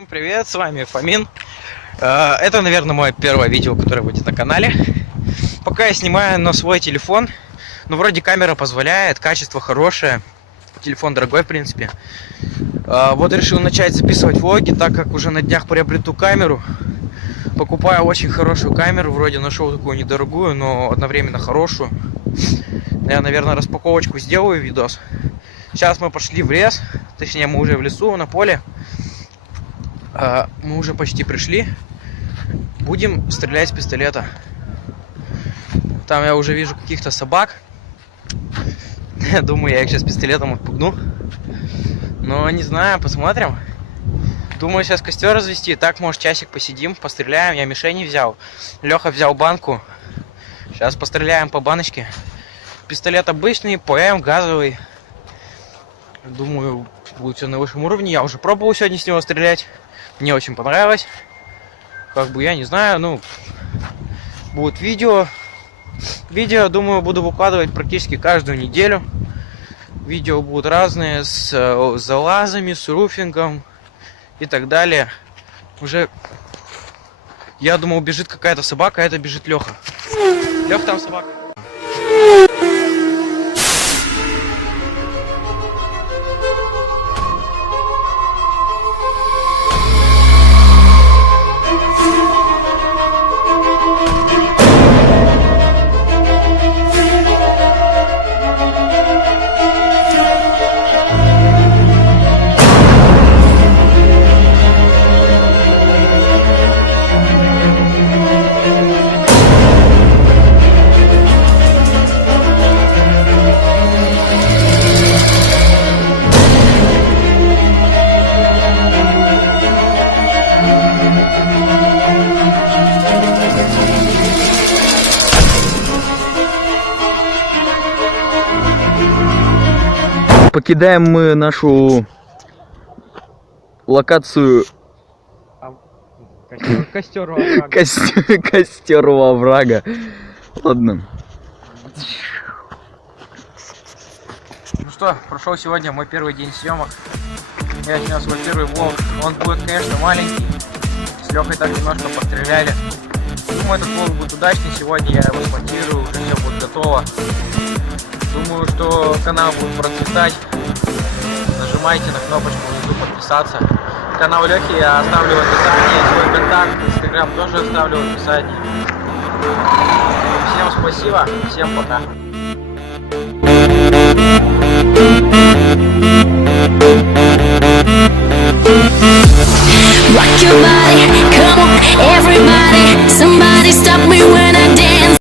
Всем привет, с вами Фомин. Это, наверное, мое первое видео, которое будет на канале. Пока я снимаю на свой телефон, но вроде камера позволяет, качество хорошее, телефон дорогой, в принципе. Вот решил начать записывать влоги, так как уже на днях приобрету камеру. Покупаю очень хорошую камеру, вроде нашел такую недорогую, но одновременно хорошую. Я, наверное, распаковочку сделаю, видос. Сейчас мы пошли в лес, точнее мы уже в лесу, на поле. Мы уже почти пришли. Будем стрелять с пистолета. Там я уже вижу каких-то собак. Думаю, я их сейчас пистолетом отпугну. Но не знаю, посмотрим. Думаю, сейчас костер развести. Так, может, часик посидим, постреляем. Я мишени взял. Леха взял банку. Сейчас постреляем по баночке. Пистолет обычный, ПМ, газовый. Думаю, будет все на высшем уровне. Я уже пробовал сегодня с него стрелять. Мне очень понравилось. Как бы, я не знаю, ну, будет видео. Видео, думаю, буду выкладывать практически каждую неделю. Видео будут разные, с залазами, с руфингом и так далее. Уже, я думал, бежит какая-то собака, а это бежит Леха. Леха, там собака. Покидаем мы нашу локацию. Костер у оврага. Костер у оврага. Ладно. Ну что, прошел сегодня мой первый день съемок. Я снял свой первый влог. Он будет, конечно, маленький. С Лехой так немножко постреляли. Думаю, этот влог будет удачный. Сегодня я его смонтирую, уже все будет готово. Думаю, что канал будет процветать. Нажимайте на кнопочку внизу подписаться. Канал Лехи я оставлю в описании. Свой контакт, инстаграм тоже оставлю в описании. Всем спасибо, всем пока. Rock your body.